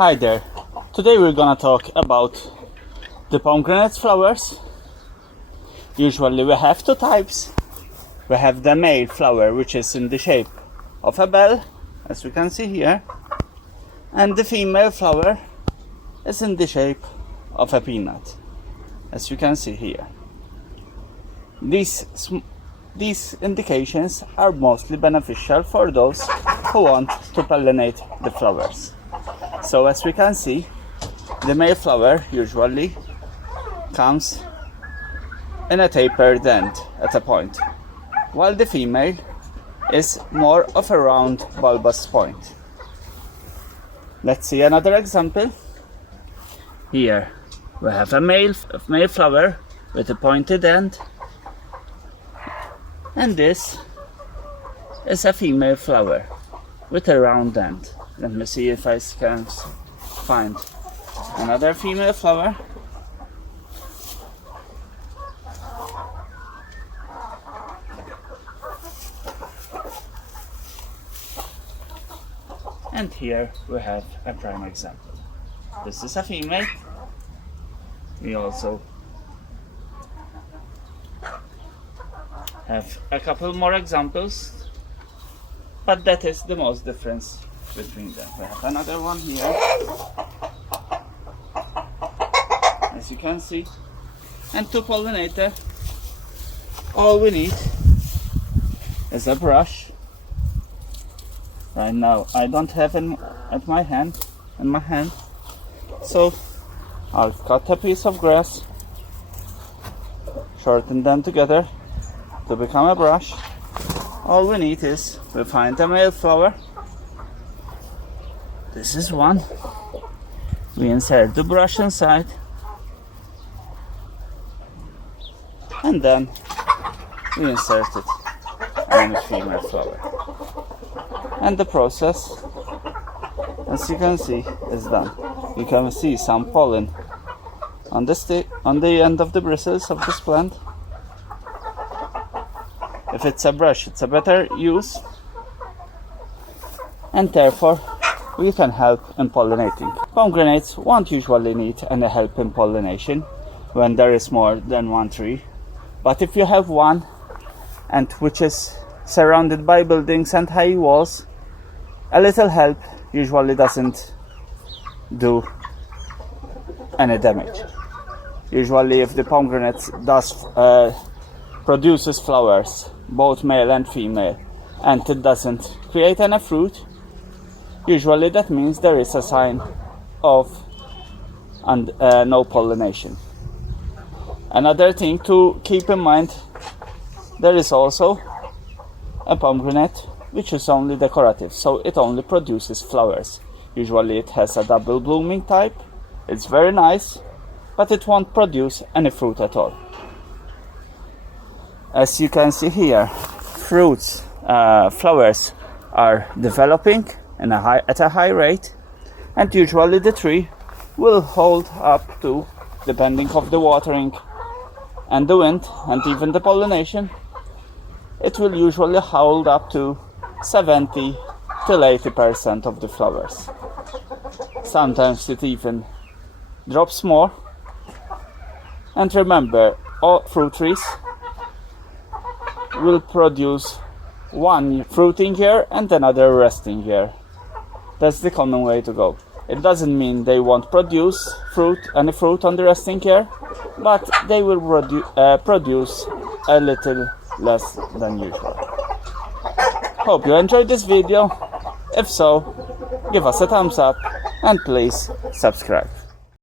Hi there. Today we're gonna talk about the pomegranate flowers. Usually we have two types. We have the male flower, which is in the shape of a bell, as we can see here, and the female flower is in the shape of a peanut, as you can see here. These indications are mostly beneficial for those who want to pollinate the flowers. So as we can see, the male flower usually comes in a tapered end at a point, while the female is more of a round bulbous point. Let's see another example. Here we have a male flower with a pointed end, and this is a female flower with a round end. Let me see if I can find another female flower. And here we have a prime example. This is a female. We also have a couple more examples, but that is the most difference between them. We have another one here, as you can see. And to pollinate it, all we need is a brush. Right now I don't have it in my hand, so I'll cut a piece of grass, shorten them together to become a brush. All we need is we find a male flower. This is one. We insert the brush inside, and then we insert it on a female flower. And the process, as you can see, is done. You can see some pollen on the end of the bristles of this plant. If it's a brush, it's a better use, and therefore we can help in pollinating. Pomegranates won't usually need any help in pollination when there is more than one tree, but if you have one and which is surrounded by buildings and high walls, a little help usually doesn't do any damage. Usually if the pomegranate produces flowers, both male and female, and it doesn't create any fruit, usually that means there is a sign of no pollination. Another thing to keep in mind, there is also a pomegranate which is only decorative, so it only produces flowers. Usually it has a double blooming type. It's very nice, but it won't produce any fruit at all. As you can see here, flowers are developing at a high rate, and usually the tree will hold up to, depending on the watering and the wind and even the pollination, it will usually hold up to 70 till 80% of the flowers. Sometimes it even drops more. And remember, all fruit trees will produce one fruiting year and another resting year. That's the common way to go. It doesn't mean they won't produce any fruit on the resting year, but they will produce a little less than usual. Hope you enjoyed this video. If so, give us a thumbs up and please subscribe.